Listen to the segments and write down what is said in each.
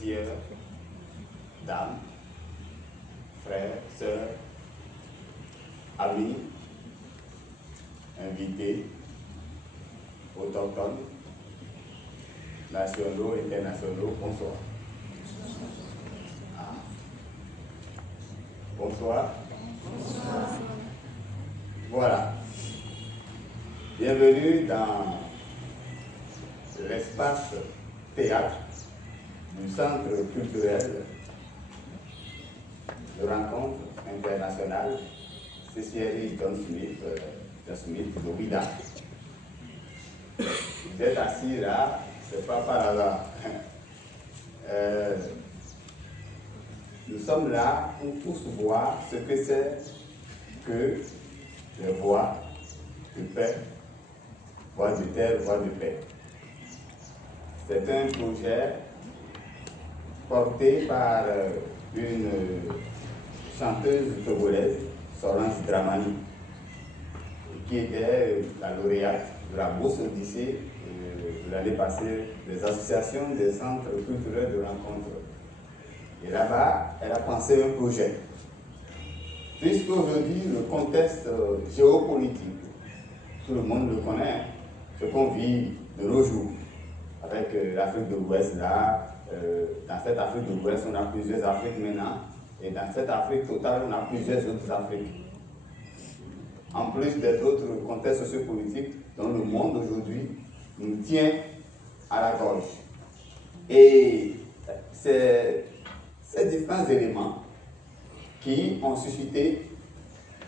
Sires, dames, frères, sœurs, amis, invités, autochtones, nationaux, internationaux, bonsoir. Ah. Bonsoir. Bonsoir. Voilà. Bienvenue dans l'espace théâtre du Centre culturel de rencontre internationale CCRI John Smith de Ouidah. Vous êtes assis là, c'est pas par hasard. Nous sommes là pour tous voir ce que c'est que les voix de paix, voix de terre, voix de paix. C'est un projet porté par une chanteuse togolaise, Solange Dramani, qui était la lauréate de la Bourse Odyssée de l'année passée des associations des centres culturels de rencontre. Et là-bas, elle a pensé un projet. Puisqu'aujourd'hui, le contexte géopolitique, tout le monde le connaît, ce qu'on vit de nos jours, avec l'Afrique de l'Ouest là, dans cette Afrique de l'Ouest, on a plusieurs Afriques maintenant, et dans cette Afrique totale, on a plusieurs autres Afriques. En plus des autres contextes sociopolitiques dont le monde aujourd'hui nous tient à la gorge. Et c'est ces différents éléments qui ont suscité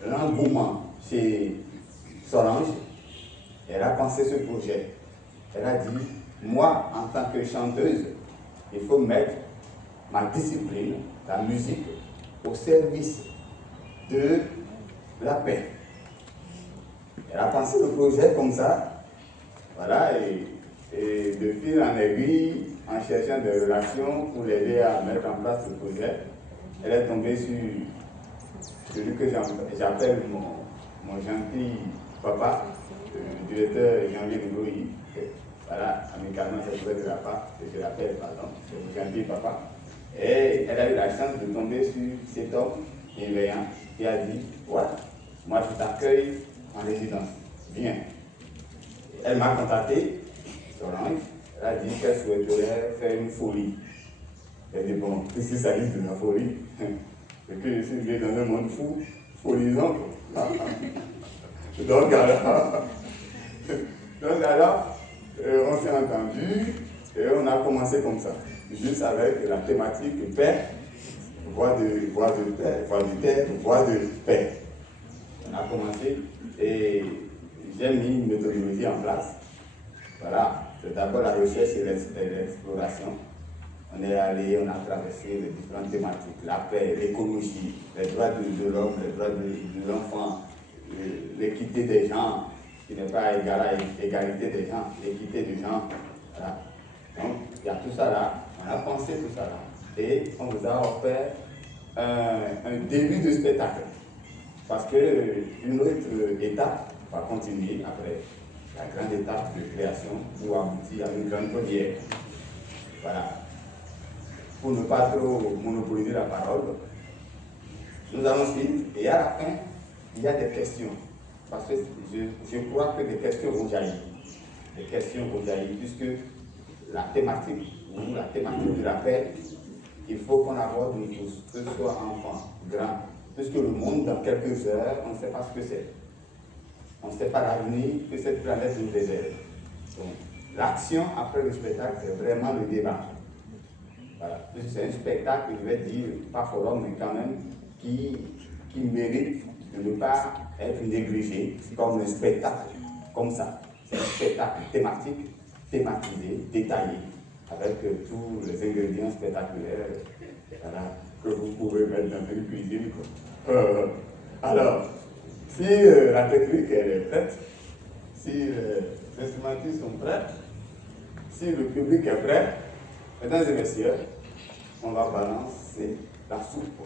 l'engouement chez Solange. Elle a pensé ce projet. Elle a dit, moi, en tant que chanteuse, il faut mettre ma discipline, la musique, au service de la paix. Elle a pensé le projet comme ça, voilà, et de fil en aiguille, en cherchant des relations pour l'aider à mettre en place le projet, elle est tombée sur celui que j'appelle mon gentil papa, le directeur Jean-Louis Ngouyi. Voilà, amicalement, c'est trouvé de la part, que je l'appelle, pardon, c'est mon gentil papa. Et elle a eu la chance de tomber sur cet homme bienveillant qui a dit, voilà, moi je t'accueille en résidence, viens. Elle m'a contacté, Solange, elle a dit qu'elle souhaiterait faire une folie. Elle dit, bon, puisqu'il s'agit de la folie, c'est que je suis né dans un monde fou, folisant. Donc alors, on s'est entendu et on a commencé comme ça, juste avec la thématique paix, voix de paix, voix de terre, voix de paix. On a commencé et j'ai mis une méthodologie en place. Voilà, c'est d'abord la recherche et l'exploration. On est allé, on a traversé les différentes thématiques, la paix, l'écologie, les droits de l'homme, les droits de l'enfant, l'équité des gens, qui n'est pas égale à égalité des gens, l'équité des gens. Voilà. Donc, il y a tout ça là, on a pensé tout ça là, et on vous a offert un début de spectacle. Parce qu'une autre étape va continuer après la grande étape de création pour aboutir à une grande première. Voilà. Pour ne pas trop monopoliser la parole, nous allons suivre et à la fin, il y a des questions. Parce que je crois que des questions vont jaillir. des questions aujourd'hui, puisque la thématique de la paix, il faut qu'on aborde nous tous, que ce soit enfant, grand, puisque le monde, dans quelques heures, on ne sait pas ce que c'est. On ne sait pas l'avenir que cette planète nous réserve. Donc, l'action après le spectacle, c'est vraiment le débat. Voilà. C'est un spectacle, je vais dire, pas forum, mais quand même, qui mérite de ne pas être négligé comme un spectacle, comme ça. C'est un spectacle thématique, thématisé, détaillé, avec tous les ingrédients spectaculaires, voilà, que vous pouvez mettre dans une cuisine. Alors, si la technique elle est prête, si les instrumentistes sont prêts, si le public est prêt, mesdames et messieurs, on va balancer la soupe.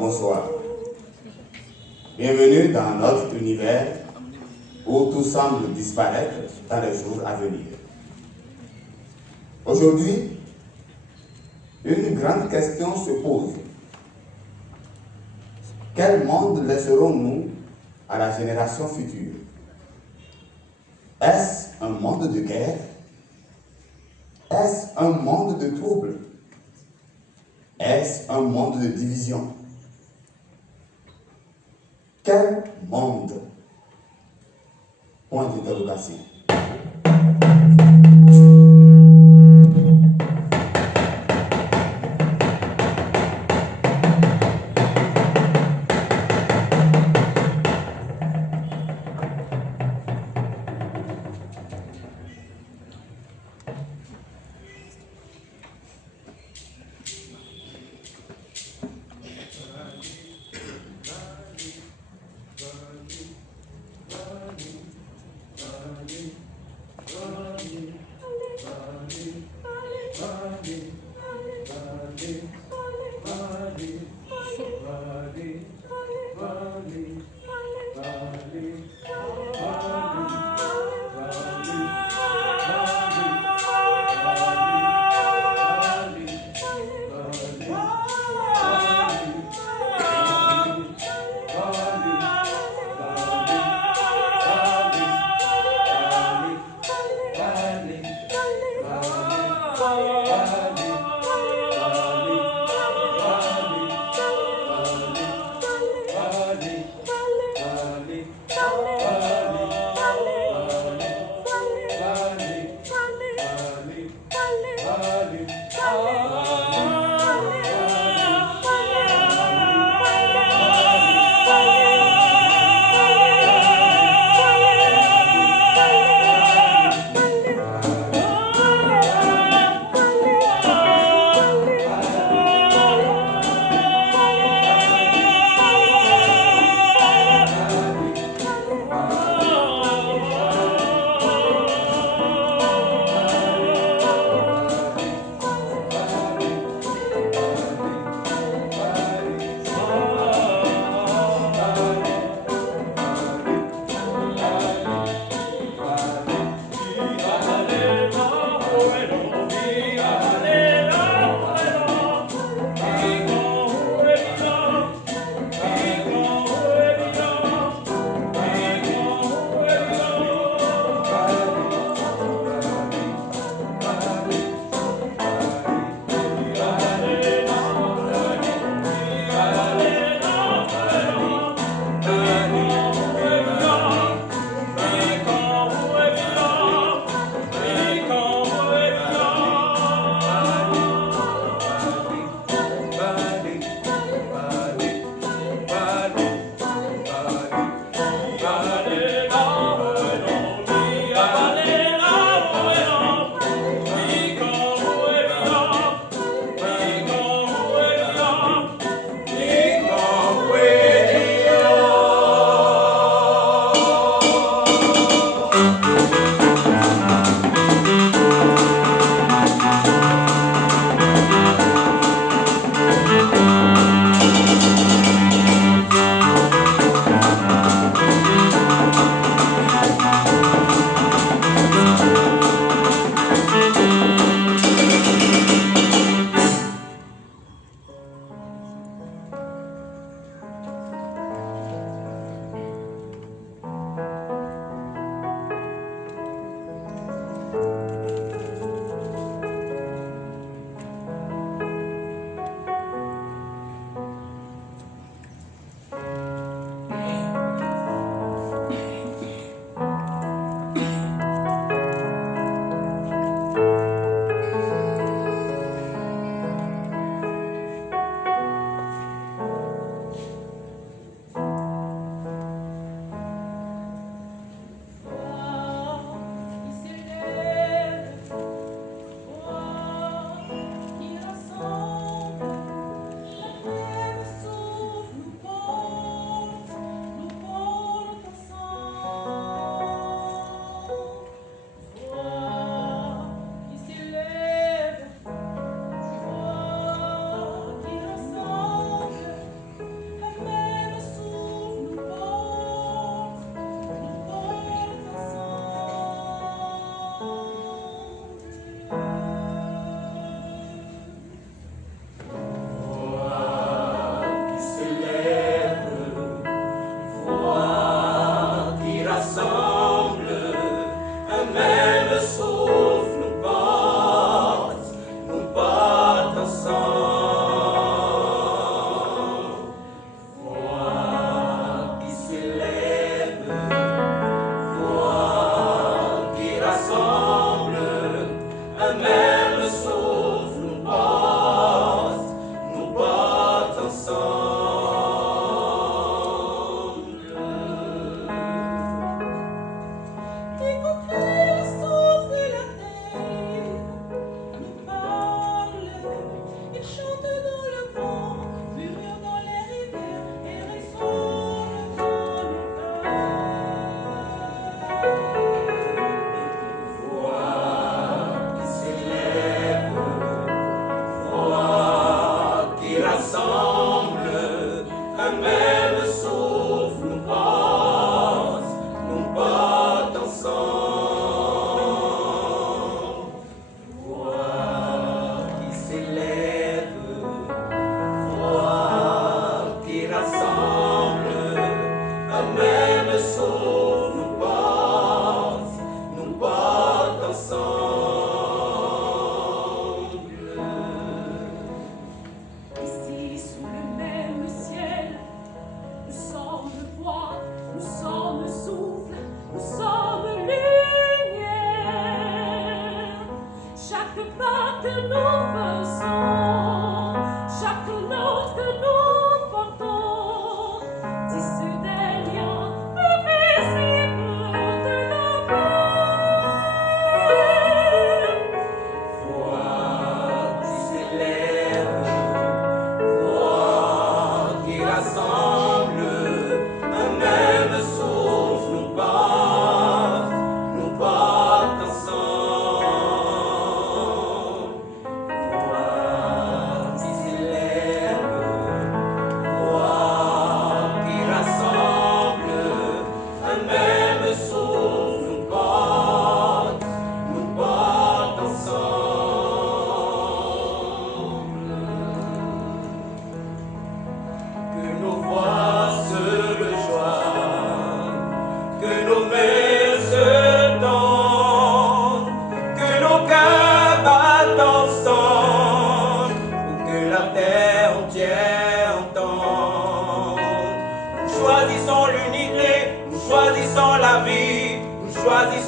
Bonsoir. Bienvenue dans notre univers où tout semble disparaître dans les jours à venir. Aujourd'hui, une grande question se pose. Quel monde laisserons-nous à la génération future? Est-ce un monde de guerre? Est-ce un monde de troubles? Est-ce un monde de division? Quel monde? Point d'interrogation.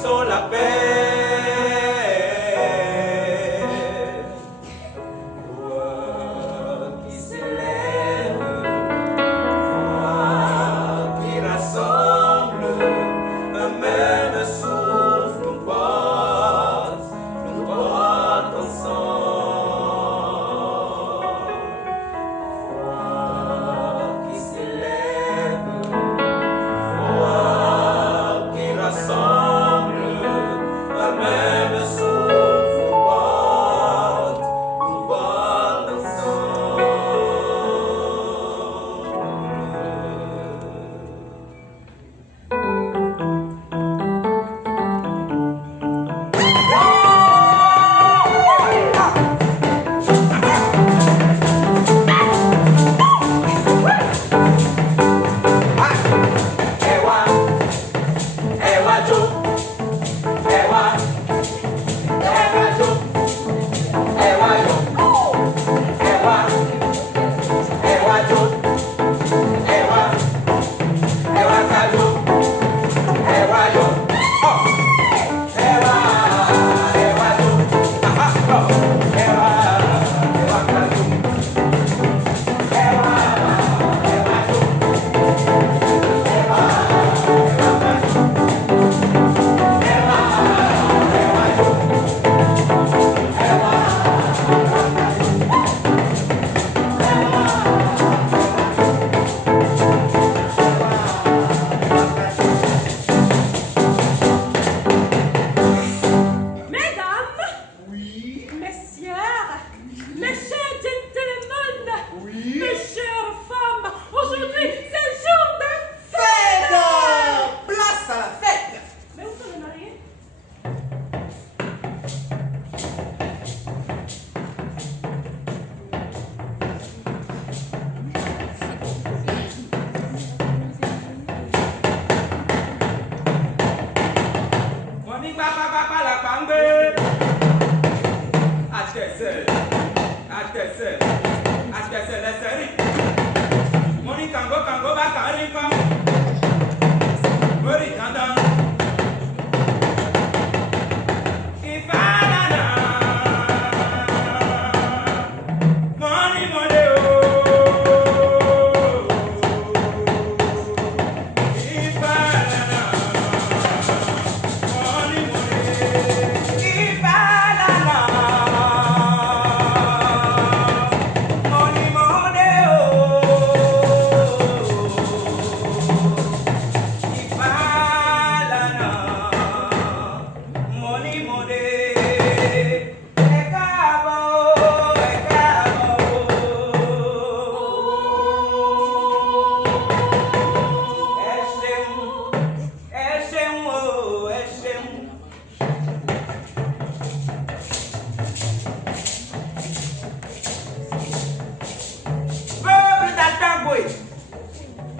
sont la paix. Voix qui s'élève, voix qui rassemble, un même souffle nous porte ensemble. Voix qui s'élève, voix qui rassemble, un même souffle nous porte ensemble.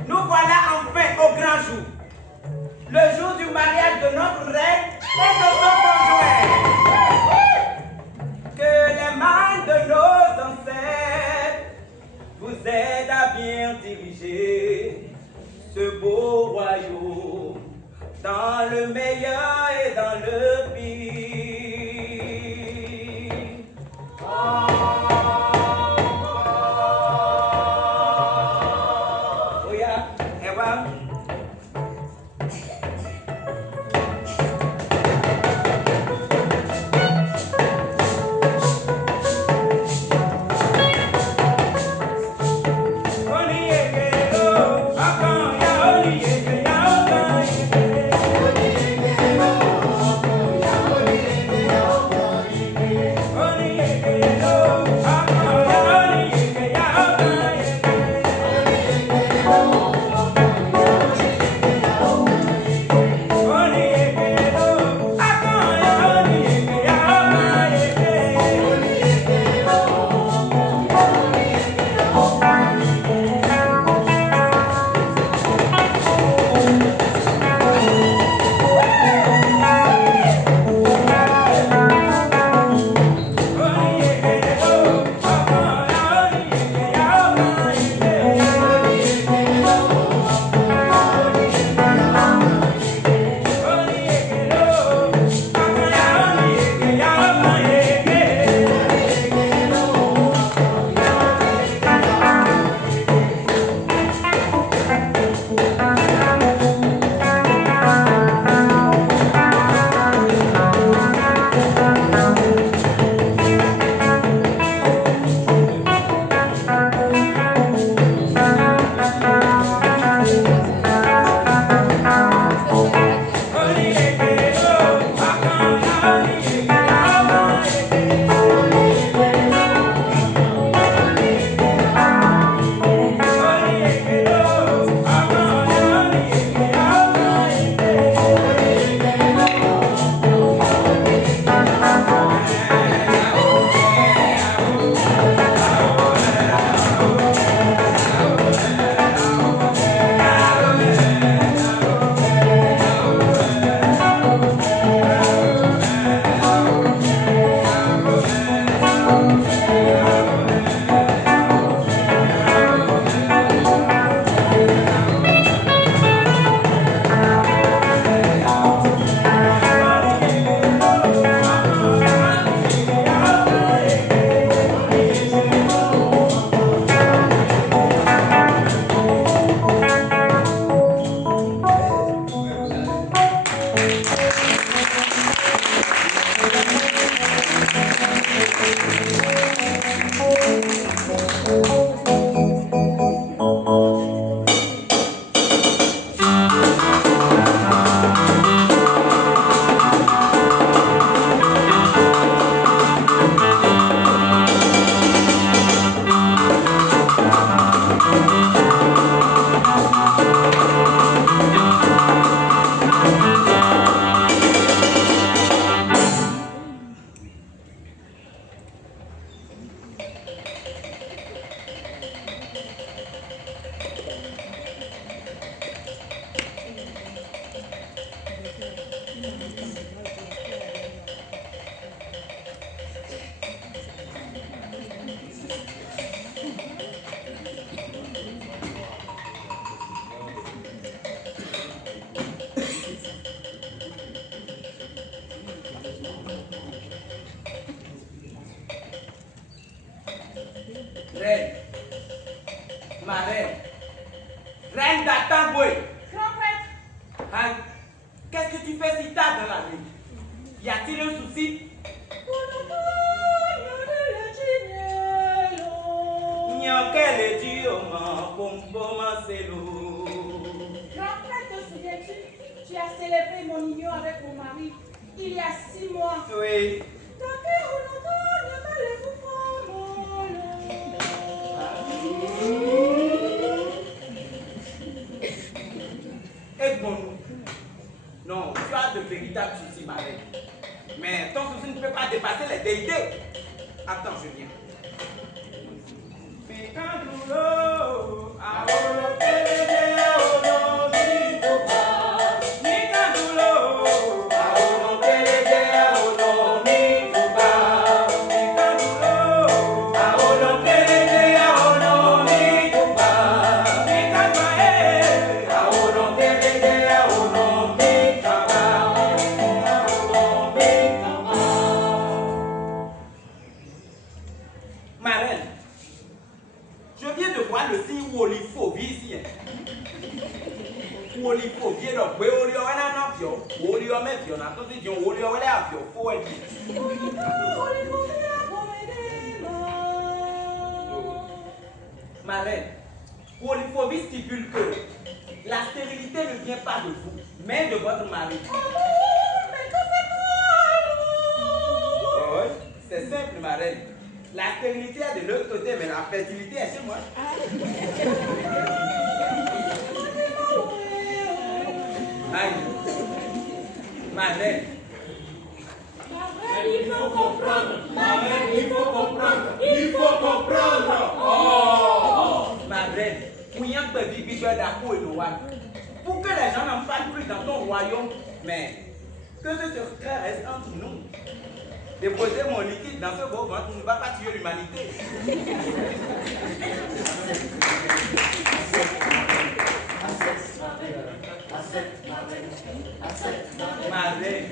Nous voilà enfin au grand jour. Le jour du mariage de notre reine et de son conjoint. Que les mains de nos ancêtres vous aident à bien diriger ce beau royaume dans le meilleur et dans le pire. Oh yeah, and well. Reine, ma reine, reine d'Atamboué. Grand prêtre, Aïe, qu'est-ce que tu fais si tard dans la nuit? Y a-t-il un souci? Nyokele dioma pombo selo. grand prêtre, te souviens-tu? Tu as célébré mon union avec mon mari il y a 6 mois. Oui. Aide-moi-nous. Non, tu as de véritables soucis, ma reine. Mais ton souci ne peut pas dépasser les déités. Attends, je viens. Mikandulo, aolo kelele, aolo mituba. Mikandulo, aolo kelele, aolo mituba. Mikandulo, aolo kelele, aolo mituba. Mikanduae, aolo kelele, aolo mituba. Aolo mituba. Ma reine, je viens de voir le signe Wolifovie ici. Wolifovie, donc, oui, on lui a un avion, on lui a un avion, on a tout dit, on lui a un avion, faut être dit. Ma reine, Wolifovie stipule que la stérilité ne vient pas de vous, mais de votre mari. Oui, c'est simple, ma reine. La stérilité est de l'autre côté, mais la fertilité est chez moi. Aïe, ma reine. Il faut comprendre. Il faut comprendre. Il faut comprendre. Oh! Ma reine, pour que les gens n'en parlent plus dans ton royaume, mais que ce secret reste entre nous. Déposer mon liquide dans ce beau ventre ne va pas tuer l'humanité. Ma reine.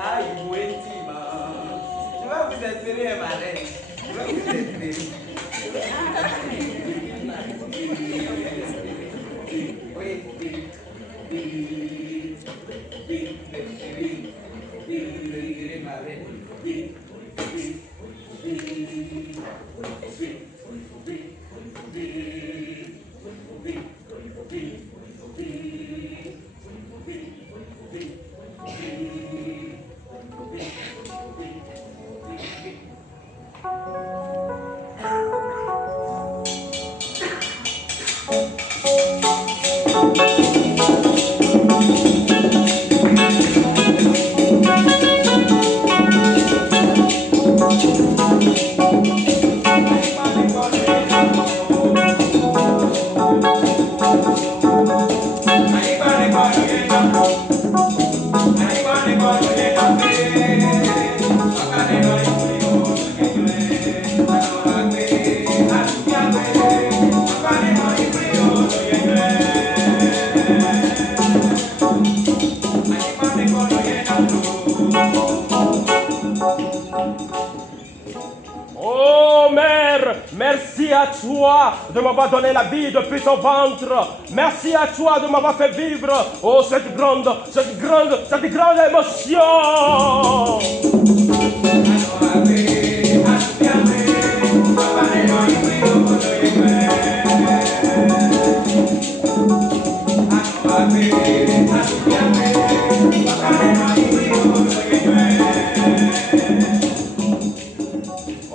Aïe, je vais vous espérer, ma reine. Je vais vous espérer. Oh mère, merci à toi de m'avoir donné la vie depuis ton ventre. Merci à toi de m'avoir fait vivre cette grande émotion.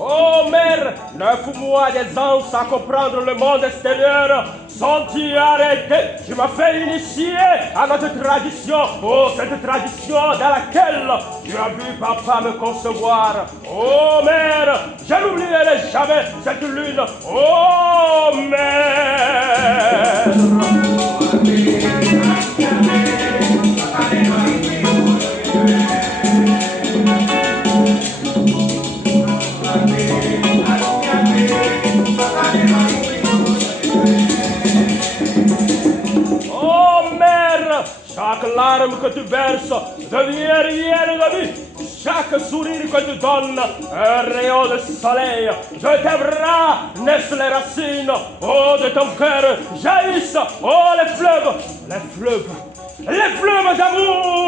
Oh mère, 9 mois d'aisance à comprendre le monde extérieur sans t'y arrêter. Tu m'as fait initier à notre tradition. Oh, cette tradition dans laquelle tu as vu papa me concevoir. Oh, mère, je n'oublierai jamais cette lune. Oh, mère. Chaque larme que tu verses devient rien de vie. Chaque sourire que tu donnes, un rayon de soleil. De tes bras naissent les racines. Oh, de ton cœur jaillissent, oh, les fleuves d'amour.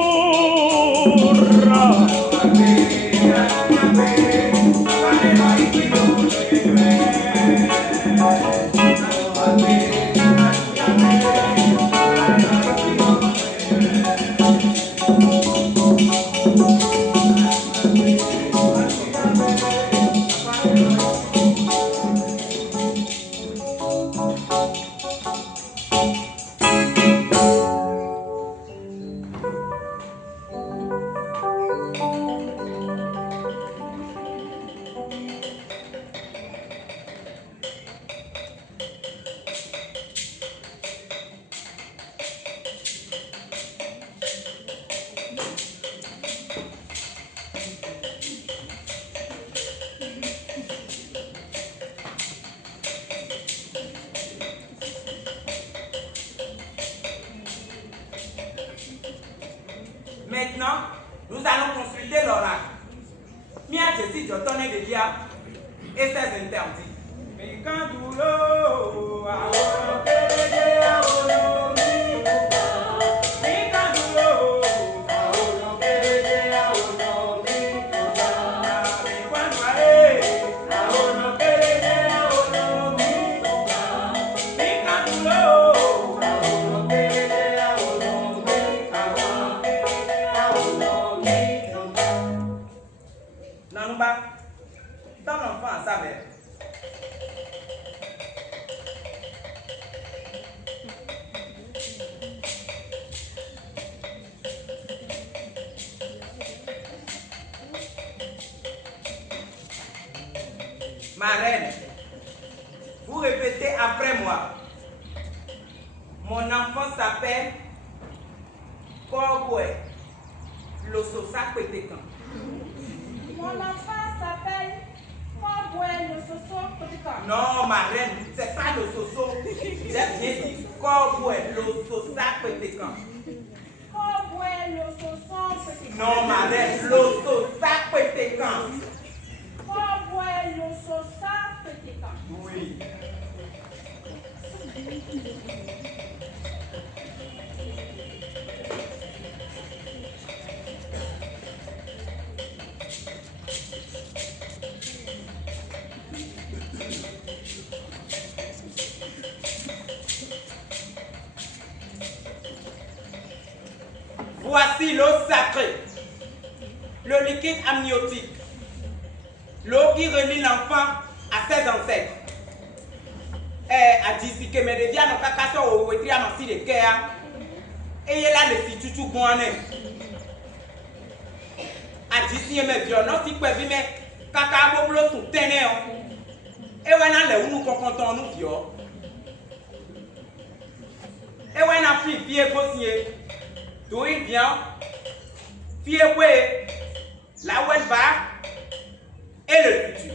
Maintenant, nous allons consulter l'oracle. Mia Jessie Jotone de Dia et ses interdits. Nanouba, ton enfant à sa mère. Ma reine, vous répétez après moi. Mon enfant s'appelle Korgwe Lososa Kwetekan. Mon enfant s'appelle Korgwe Lososo Kwetekan. Non, ma reine, c'est pas Lososo. J'ai bien dit Korgwe Lososa Kwetekan. Korgwe Lososo Kwetekan. Non, ma reine, Lososa Kwetekan. Korgwe Lososa Kwetekan. Oui. Voici l'eau sacrée, le liquide amniotique, l'eau qui relie l'enfant à ses ancêtres. A dit que mes dédias n'ont qu'à casser au wetri à ma fille de guerre. Et il y a là le situtu guané. A dit si mes violons si quoi vime caca boblo sous téné. Et on a le ou nous confrontons nous viol. Et on a fille fille gossier. D'où il vient, fille ouais, là où elle va, et le futur.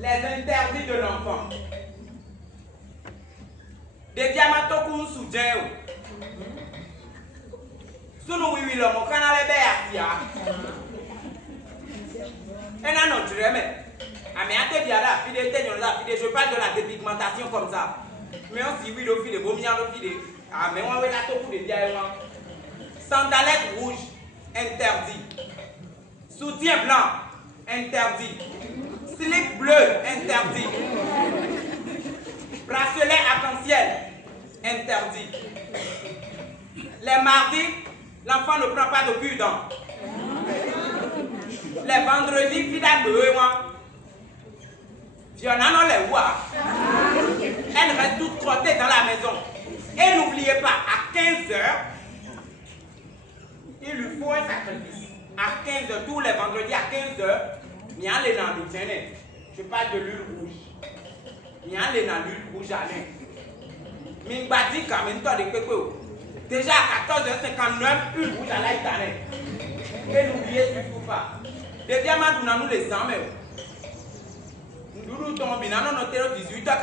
Les interdits de l'enfant. Des diamants qui sont sous Dieu. Sous nous, oui, l'homme, on a les béats. Et non, tu remets. Ah, mais à te dire là, je parle de la dépigmentation comme ça. Mais on s'y oui, le fil, beau mien, le fil. Ah, mais on va la taupe pour les diamants. Sandalette rouge, interdit. Soutien blanc, interdit. Slip bleu, interdit. Bracelet arc-en-ciel, interdit. Les mardis, l'enfant ne prend pas de cure-dent. Les vendredis, fida de moi. Fiona non les voit. Elle reste toute crottée dans la maison. Et n'oubliez pas, à 15 h, il lui faut un sacrifice. À 15 h, tous les vendredis à 15 h, il y a les dans le tenez. Je parle de l'huile rouge. Il y a les dans l'huile rouge à l'air. Mingbadi quand même toi de pépé. Déjà à 14 h 59, l'huile rouge à l'air. Et n'oubliez surtout pas. Deuxièmement, nous avons les 100 000. Nous tombons bien, nous avons 18 h 45.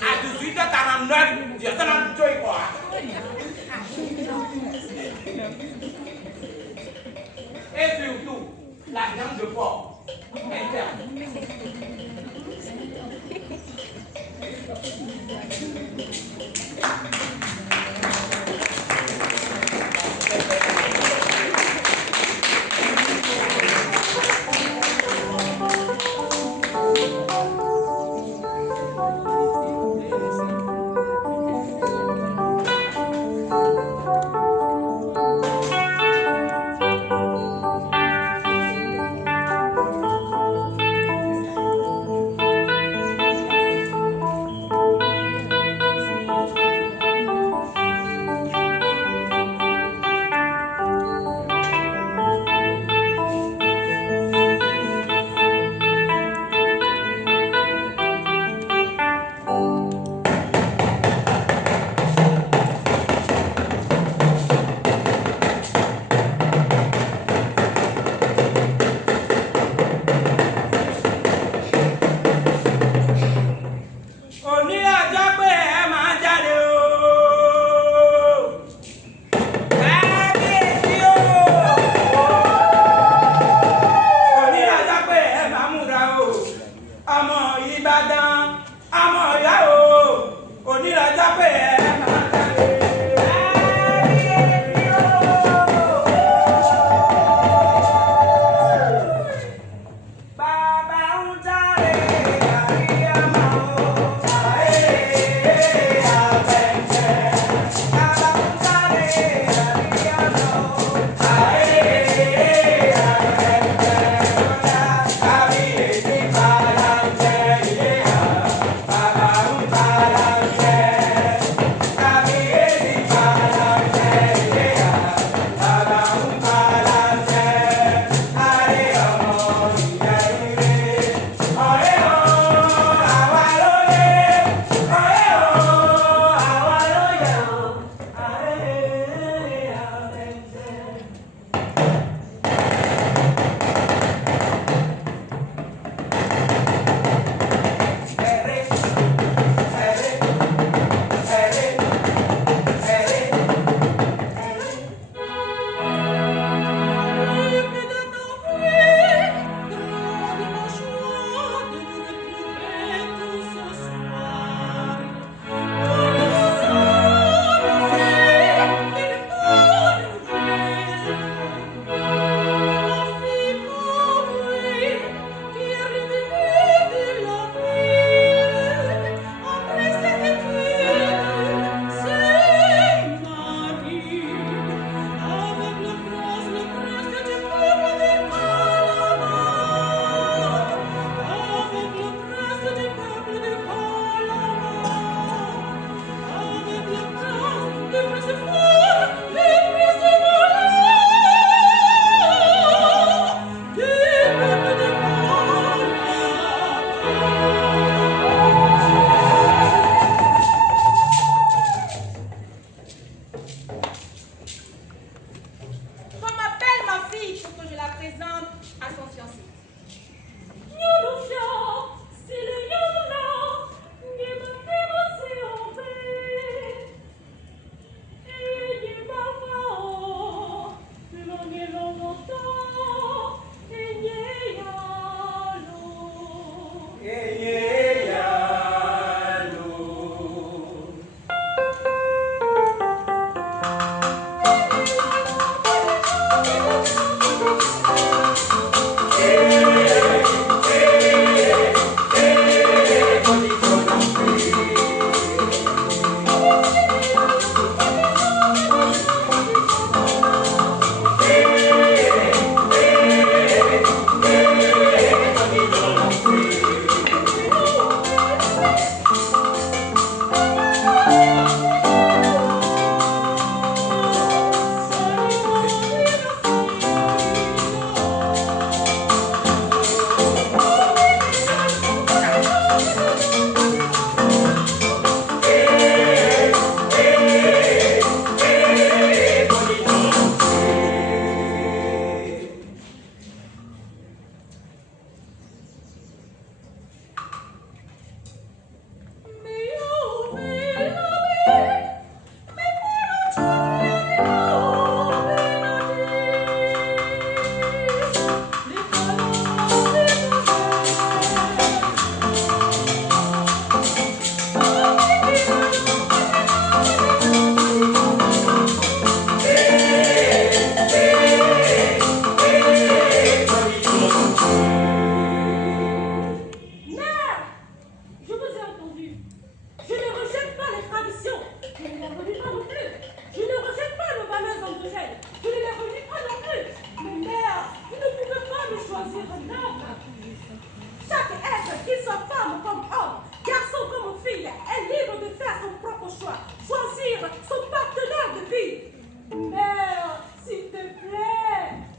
À 18 h 49, je suis en train de quoi. Et surtout, la viande de porc interne. choisir un homme. Chaque être, qu'il soit femme comme homme, garçon comme fille, est libre de faire son propre choix, choisir son partenaire de vie. Mère, s'il te plaît.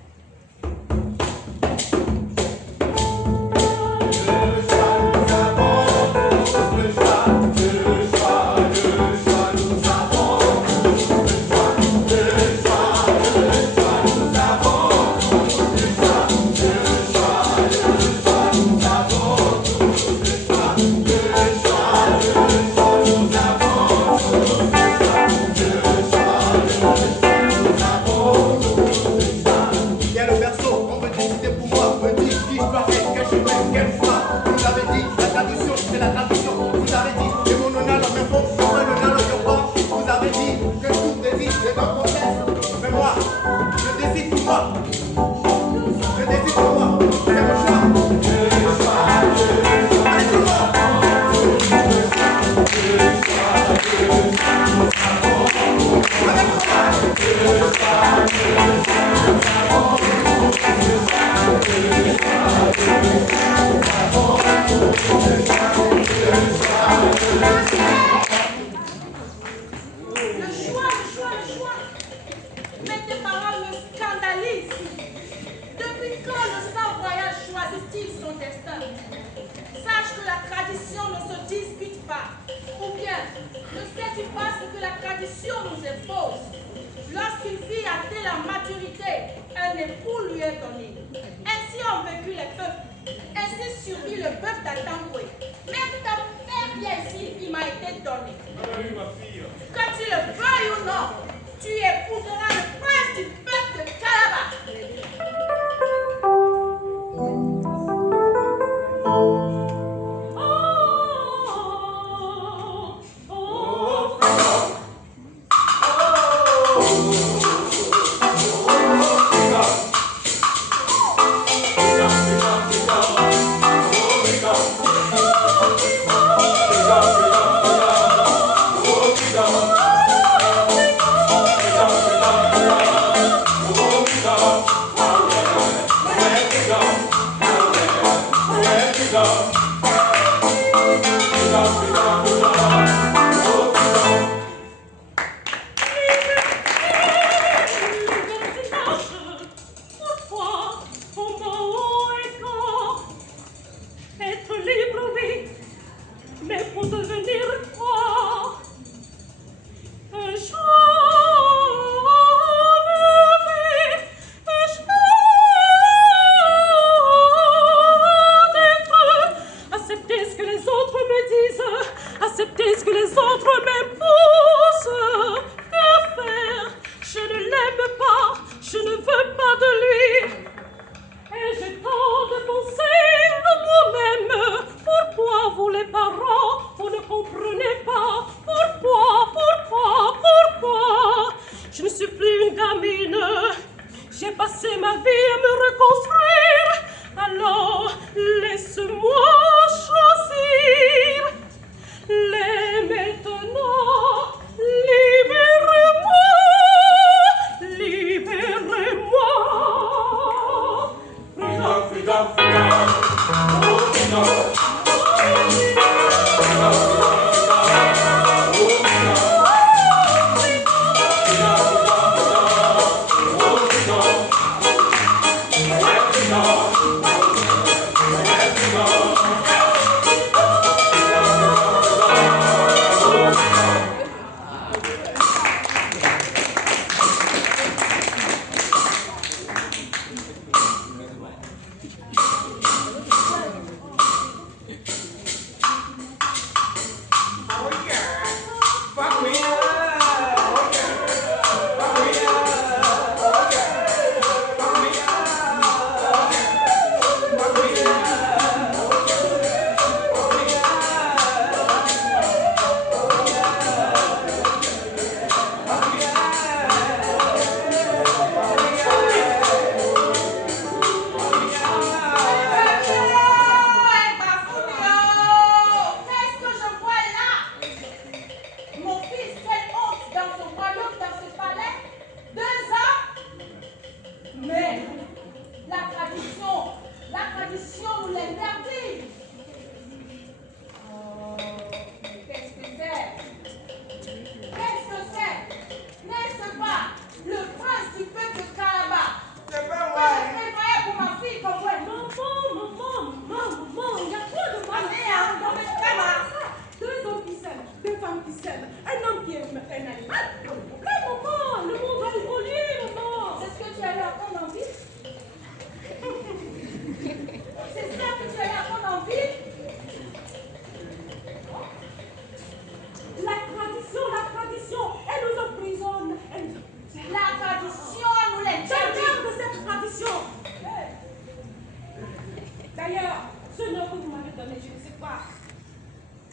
D'ailleurs, ce nom que vous m'avez donné, je ne sais pas.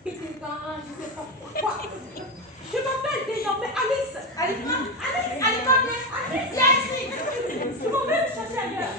Peter Pan, je ne sais pas quoi. Je m'appelle désormais Alice. Alice, Alice, Alice, je m'en vais me chercher ailleurs.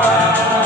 Bye.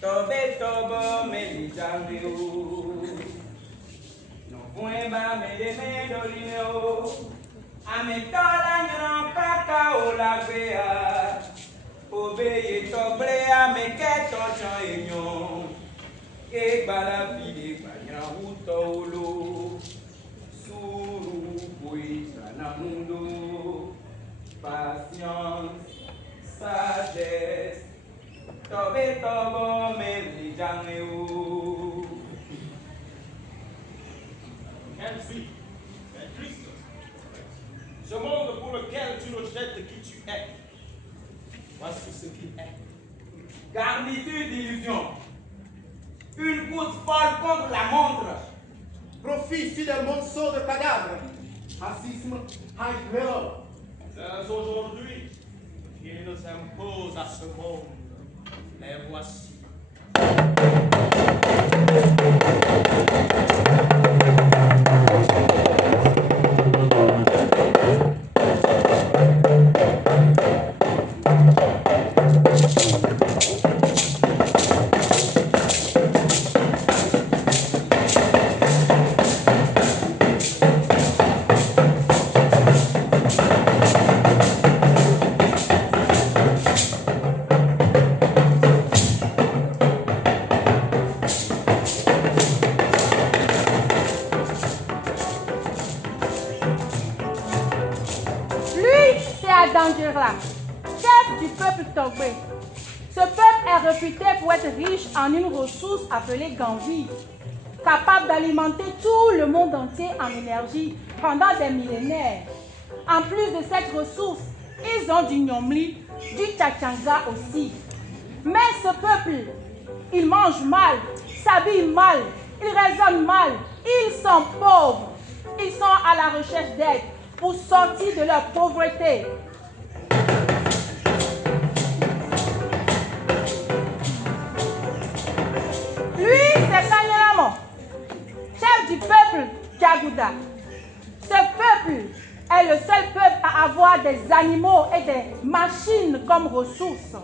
Tobe tobo me li jange o. No fue ba me de me doline o. Ame tola nyon paka o la gbea. Obeye toble ame keto chan enyon. E bala fide banyan uto olo. Suru boi sanamundo. Patience, sagesse. Tobe tobo me li jange o. Ainsi, est Christ. Ce monde pour lequel tu rejettes qui tu es. Voici ce qu'il est. Garniture d'illusion. Une goutte folle contre la montre. Profit sur des monceaux de cadavres. Racisme, high blood. C'est aujourd'hui qu'il nous impose à ce monde. Les voici. Dangerla, chef du peuple Togbe. Ce peuple est réputé pour être riche en une ressource appelée Ganvi, capable d'alimenter tout le monde entier en énergie pendant des millénaires. En plus de cette ressource, ils ont du Nyomli, du Tchachanga aussi. Mais ce peuple, ils mangent mal, s'habillent mal, ils raisonnent mal, ils sont pauvres. Ils sont à la recherche d'aide pour sortir de leur pauvreté. Lui, c'est Kanyelamo, chef du peuple Djagouda. Ce peuple est le seul peuple à avoir des animaux et des machines comme ressources.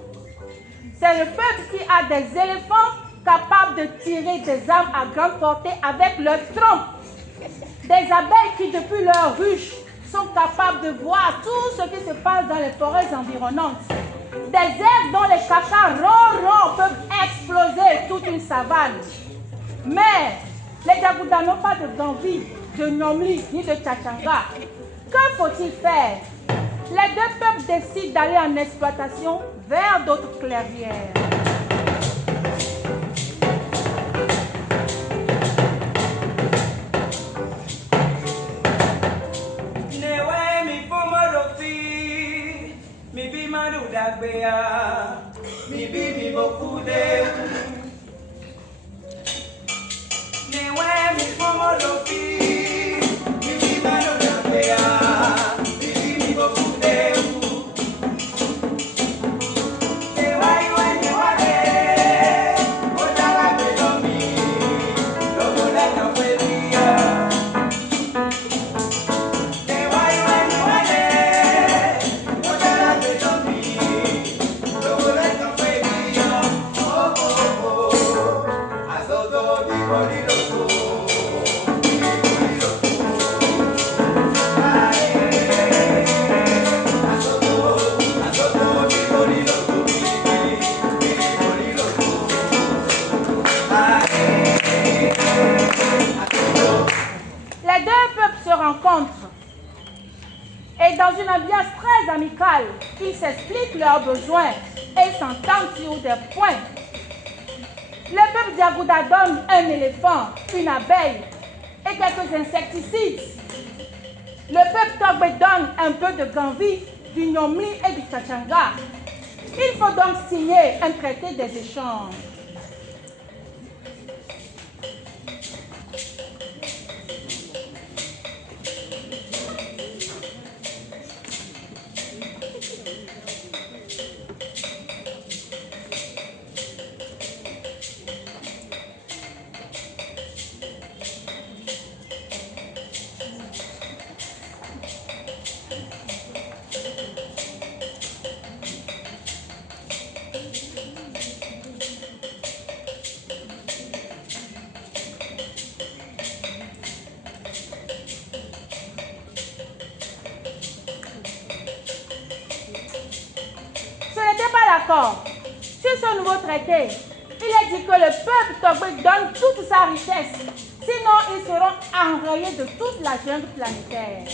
C'est le peuple qui a des éléphants capables de tirer des armes à grande portée avec leurs trompes. Des abeilles qui, depuis leur ruche, sont capables de voir tout ce qui se passe dans les forêts environnantes. Des aigles dont les cacas ronds peuvent exploser toute une savane. Mais les Djagouda n'ont pas de Ganvi, de Nyomli ni de Tchachanga. Que faut-il faire? Les deux peuples décident d'aller en exploitation vers d'autres clairières. Mi bi madu dagbea, mi bi mi boku de. Ne we mi fomo lofi, mi bi madu dagbea, mi bi mi boku de. Ne wa iwe ni wa de, o dala be domi, logo le na fwe biya. Les deux peuples se rencontrent et dans une ambiance très amicale, ils s'expliquent leurs besoins et s'entendent sur des points. Le peuple Djagouda donne un éléphant, une abeille et quelques insecticides. Le peuple Togbe donne un peu de Ganvi, du Nyomli et du Tchachanga. Il faut donc signer un traité des échanges. d'accord. Sur ce nouveau traité, il est dit que le peuple Togbé donne toute sa richesse. Sinon, ils seront enrayés de toute la jungle planétaire.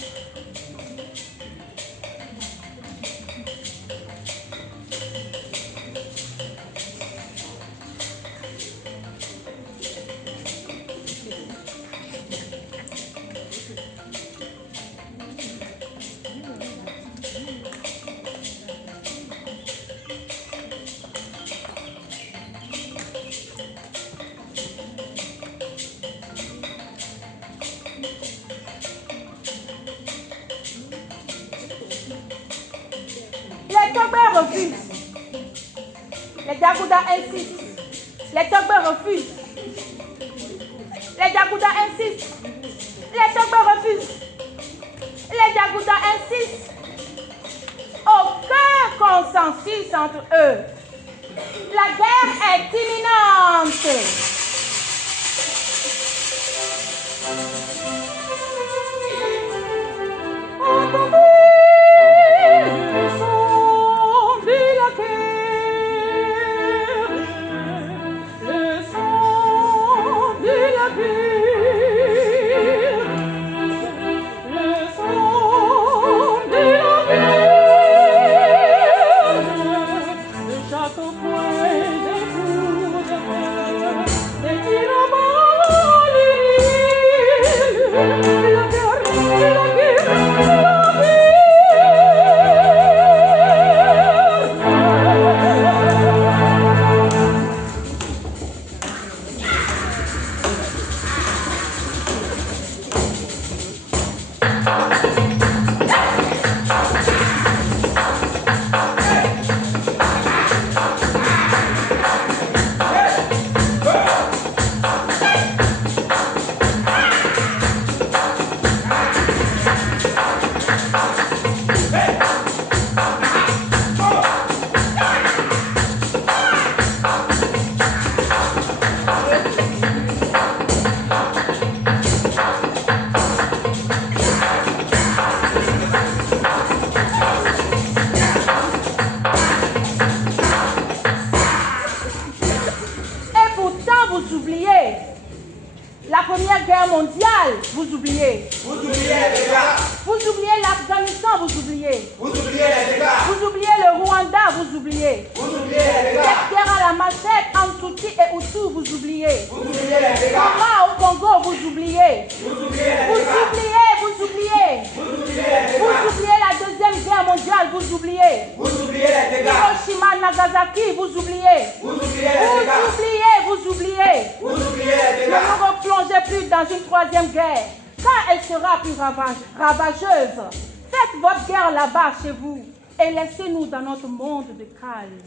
Les Togbé refusent. Les Diagoudas insistent. Les Togbé refusent. Les Diagoudas insistent. Les Togbé refusent. Les Diagoudas insistent. Aucun consensus entre eux. La guerre est imminente. La Première Guerre mondiale, vous oubliez. Vous oubliez les dégâts. Vous oubliez l'Afghanistan, vous oubliez. Vous oubliez les dégâts. Vous oubliez le Rwanda, vous oubliez. Vous oubliez les dégâts. Cette guerre à la machette entre Tutsi et Hutu, vous oubliez. Vous oubliez les dégâts. Coma au Congo, vous oubliez. Vous oubliez les Vous dégâts. oubliez, vous oubliez. Vous oubliez les Vous dégâts. oubliez la Deuxième Guerre mondiale, vous oubliez. Vous oubliez les dégâts. Hiroshima, Nagasaki, vous oubliez. Vous oubliez les Vous dégâts. oubliez, vous oubliez. Vous oubliez les Ne dégâts. nous replongez plus dans une troisième guerre, car elle sera plus ravageuse. Faites votre guerre là-bas chez vous et laissez-nous dans notre monde de calme.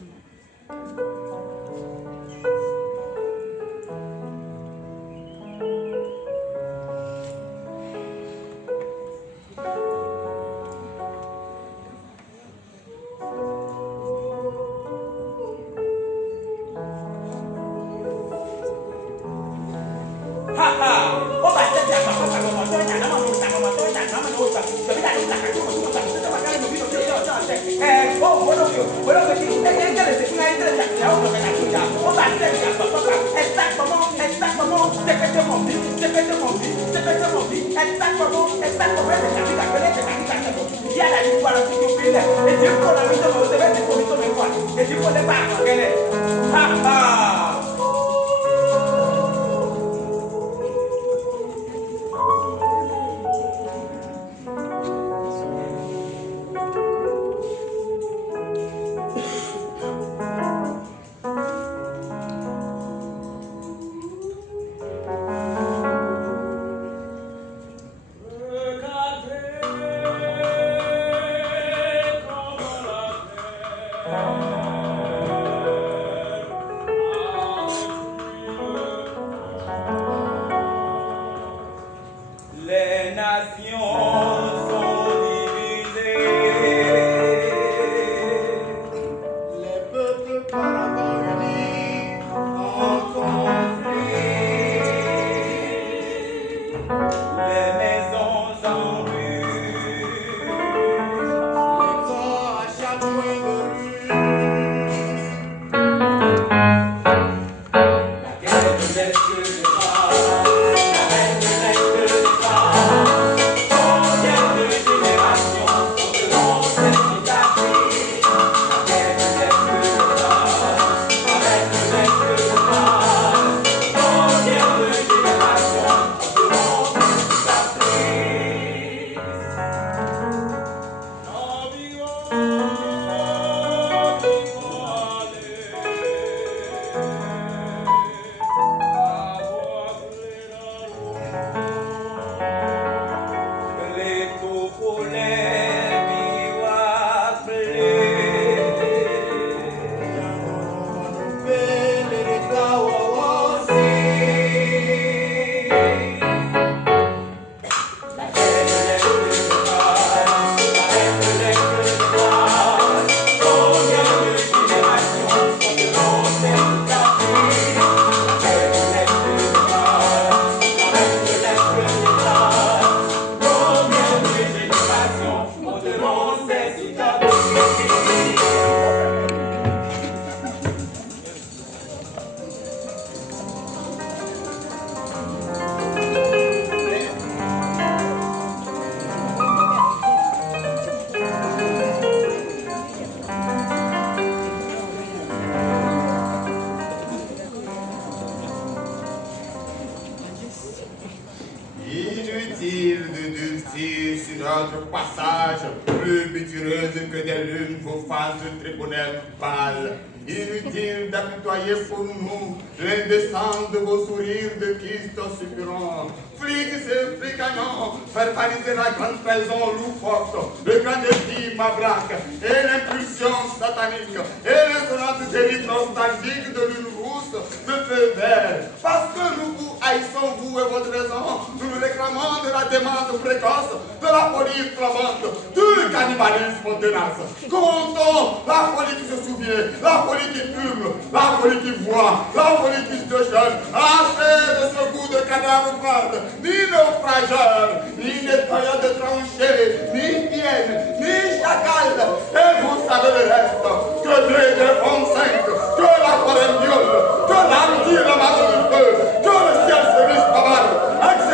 Inutile de durcir sur notre passage, plus pitureuse que des lunes vos faces tribunales pâles. Inutile d'apitoyer pour nous l'indécence de vos sourires de Christ suppurant. Flics et fricanons, faire pariser la grande trahison loufoque, le grand défi mabraque, et l'impulsion satanique, et l'insolente dérive nostalgique de l'une rousse, de feu vert. Parce que nous vous haïssons, vous et votre raison, nous nous réclamons de la demande précoce, de la folie flamante, du cannibalisme tenace. Comptons la folie qui se souvient, la folie qui hurle, la folie qui voit, la folie qui se déchaîne, assez de ce goût de cadavre fade, ni naufrageur, ni nettoyeur de tranchées, ni hyène, ni chacal. Et vous savez le reste, que Dieu défend 5, que la forêt viole, que l'âme tire la masse du feu, que le ciel se mise pas mal, etc.,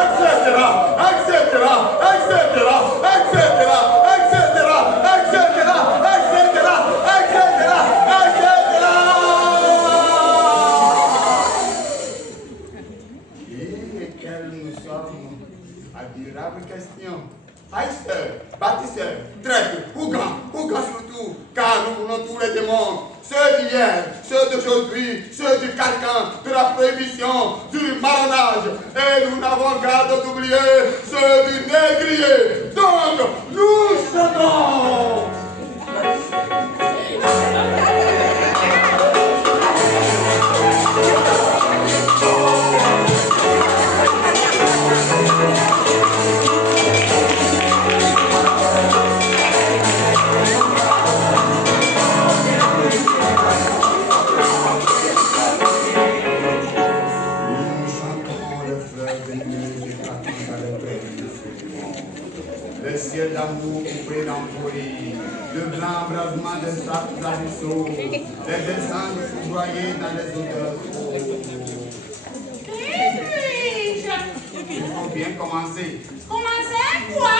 etc., etc., etc., etc., etc., etc., question. Haïsseurs, bâtisseurs, traîtres, Ougans surtout, car nous voulons tous les démons, ceux d'hier, ceux d'aujourd'hui, ceux du carcan, de la prohibition, du marronnage, et nous n'avons garde d'oublier ceux du négrier. Donc, nous chantons. Le ciel d'amour coupé d'euphorie, le blanc bravement des sapes d'Alisson, les descentes foudroyées dans les odeurs. Il faut bien commencer. Commencer quoi?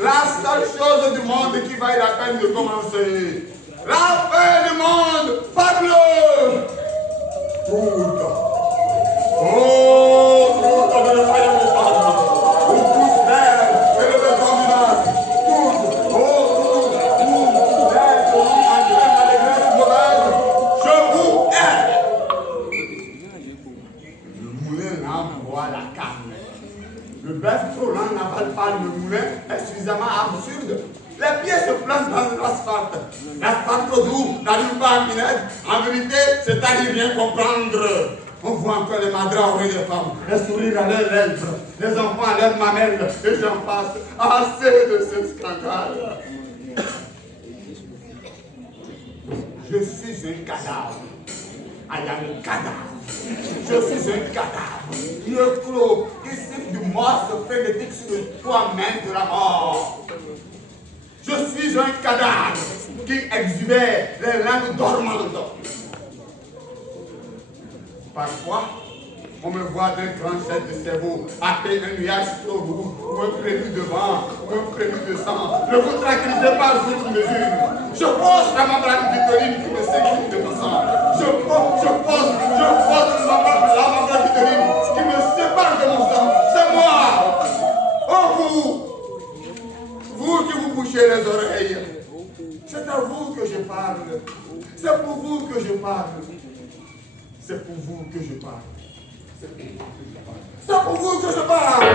La seule chose du monde qui vaille la peine de commencer. La fin du monde, Pablo! Tout. Oh, tout de le foyer au Pablo. Vous tous l'air et le dominant. Tout. Oh, tout. L'air qui entraîne dans l'église mauvaise. Je vous hais. Le moulin envoie la carne. Le bœuf trop lent n'avale pas le moulin est suffisamment absurde. Les pieds se plantent dans l'asphalte. L'asphalte trop doux n'allume pas un minette. En vérité, c'est à n'y rien comprendre. On voit encore les madras au des femmes, les sourires à leurs lèvres, les enfants à leurs mamelles, et j'en passe. Assez de ce scandale. Je suis un cadavre. I am a cadavre. Je suis un cadavre. Le clos qui siffle du morse frénétique sur le toit-même de la mort. Je suis un cadavre qui exhumait les langues dormantes. Parfois, on me voit d'un grand jet de cerveau, après un nuage trop lourd, ou un prélude de vent, ou un prélude de sang. Ne vous tranquillisez pas sur mesure. Je pose la membrane vittorine qui me sécure de mon sang. Je pose la membrane vittorine qui me sépare de mon sang. C'est moi. Oh vous qui vous bouchez les oreilles. C'est à vous que je parle. C'est pour vous que je parle. C'est pour vous que je parle. C'est pour vous que je parle.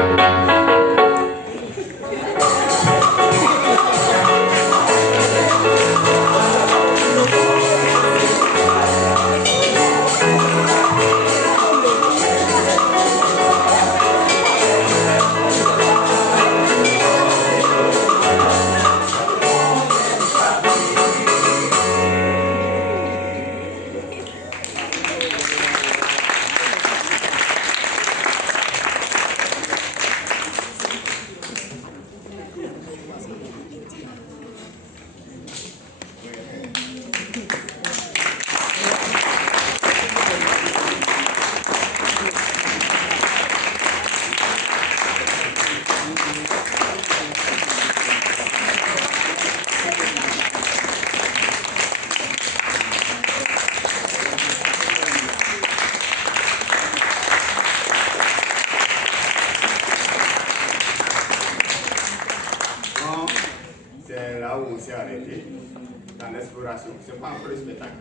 préparation, ce n'est pas encore le spectacle.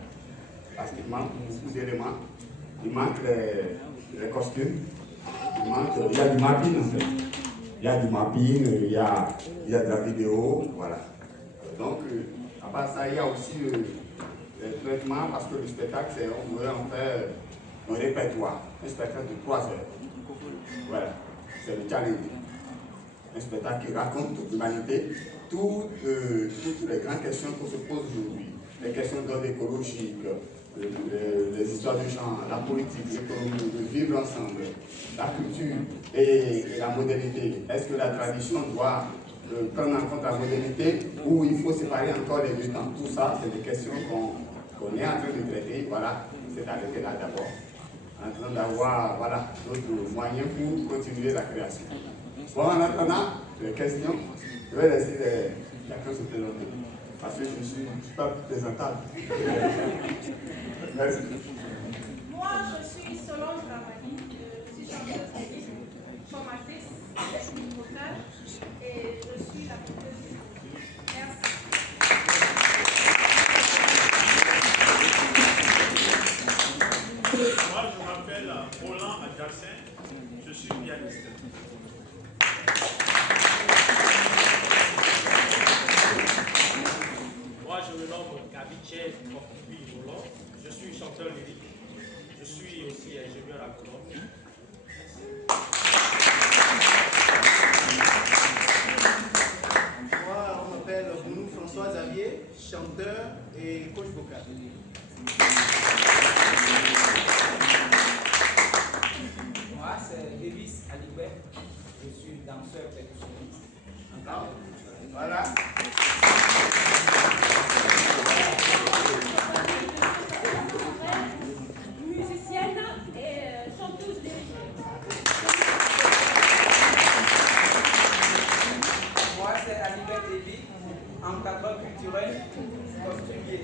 Parce qu'il manque beaucoup d'éléments. Il manque les costumes. Il y a du mapping en fait. Il y a du mapping, il y a de la vidéo, voilà. Donc, à part ça, il y a aussi le traitement, parce que le spectacle, on voudrait en faire un répertoire, un spectacle de 3 heures. Voilà, c'est le challenge. Un spectacle qui raconte toute l'humanité, toutes les grandes questions qu'on se pose aujourd'hui. Les questions d'ordre écologique, les histoires du genre, la politique, l'économie, de vivre ensemble, la culture et la modernité. Est-ce que la tradition doit prendre en compte la modernité ou il faut séparer encore les deux temps? Tout ça, c'est des questions qu'on est en train de traiter. Voilà, c'est arrêté là d'abord. En train d'avoir d'autres moyens pour continuer la création. Bon, en attendant les questions, je vais laisser chacun se présenter. Parce que je ne suis pas présentable. Merci. Moi, je suis Solange Ramani, je suis chanteuse technique, formatrice, technique vocale et je suis la porteuse du groupe. Merci. Moi, je m'appelle Roland Adjacin, je suis pianiste. Moi, je me nomme Gabiche Roland, je suis chanteur lyrique, je suis aussi ingénieur agronome. Moi, on m'appelle Bounou François Xavier, chanteur et coach vocal. Moi, c'est Lévis Alibert. Je suis danseur percussionniste. Voilà. Musicienne et chanteuse lyrique. Moi, c'est Alibert Lévy, encadreur culturel, costumier.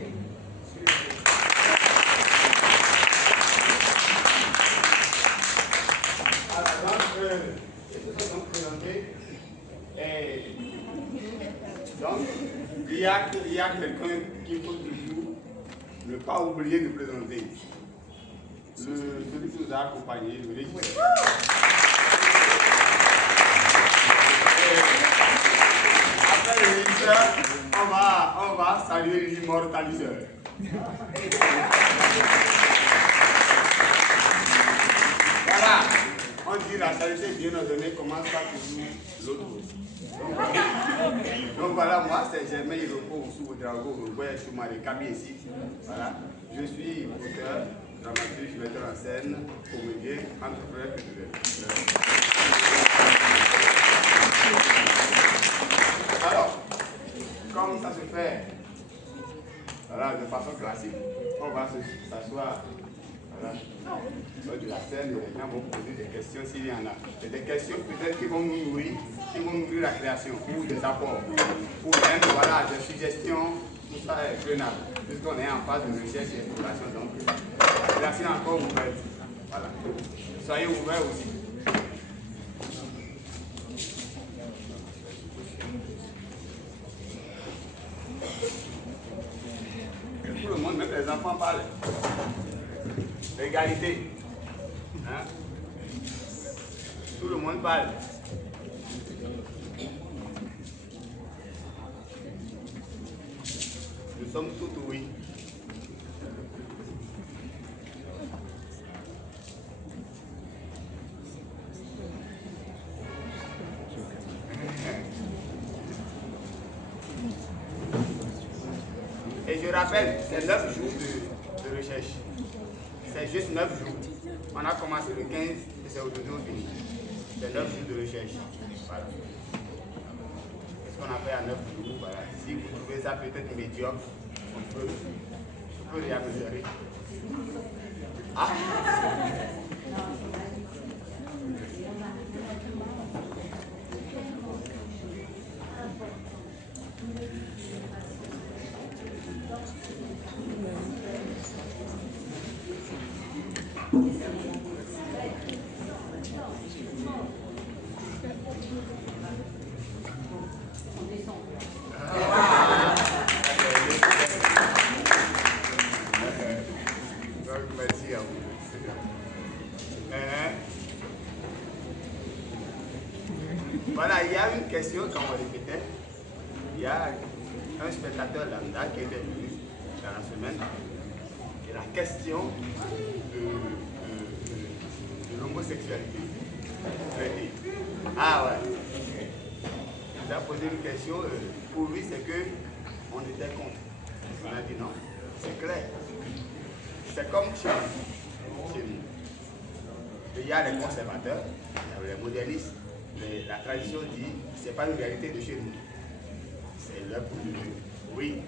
Donc, il y a quelqu'un qu'il faut toujours ne pas oublier de présenter. Celui qui nous a accompagnés, le régisseur. Après le régisseur, on va saluer l'immortaliseur. Voilà, on dit la charité bien ordonnée commence par toujours l'autre aussi. Donc voilà, moi c'est Germain Iroko sous Drago, Chumare Kabi ici. Voilà, je suis auteur, dramaturge, metteur en scène, comédien, entrepreneur culturel. Alors, comme ça se fait, voilà, de façon classique, on va s'asseoir. Voilà. Sur de la scène, les gens vont poser des questions s'il y en a. C'est des questions peut-être qui vont nous nourrir, la création, ou des apports, ou même voilà, des suggestions, tout ça est prenable, puisqu'on est en phase de recherche et exploration. Donc, la création est encore ouverte. Voilà. Soyez ouverts aussi. Tout le monde, même les enfants parlent. L'égalité. Hein? Tout le monde parle. Nous sommes tous oui. Et je rappelle, c'est 9 jours de recherche. C'est juste 9 jours. On a commencé le 15 et c'est aujourd'hui fini. C'est 9 jours de recherche. Voilà. C'est ce qu'on a fait à 9 jours. Voilà. Si vous trouvez ça peut-être médiocre, on peut réaméliorer. Ah. Voilà, il y a une question, comme on répétait. Il y a un spectateur lambda qui était venu dans la semaine. Et la question de l'homosexualité. Ah ouais. Il a posé une question. Pour lui, c'est que on était contre. On a dit non. C'est clair. C'est comme chez nous. Il y a les conservateurs, il y a les modernistes. Mais la tradition dit, c'est pas une réalité de chez nous. C'est leur point de vue. Oui,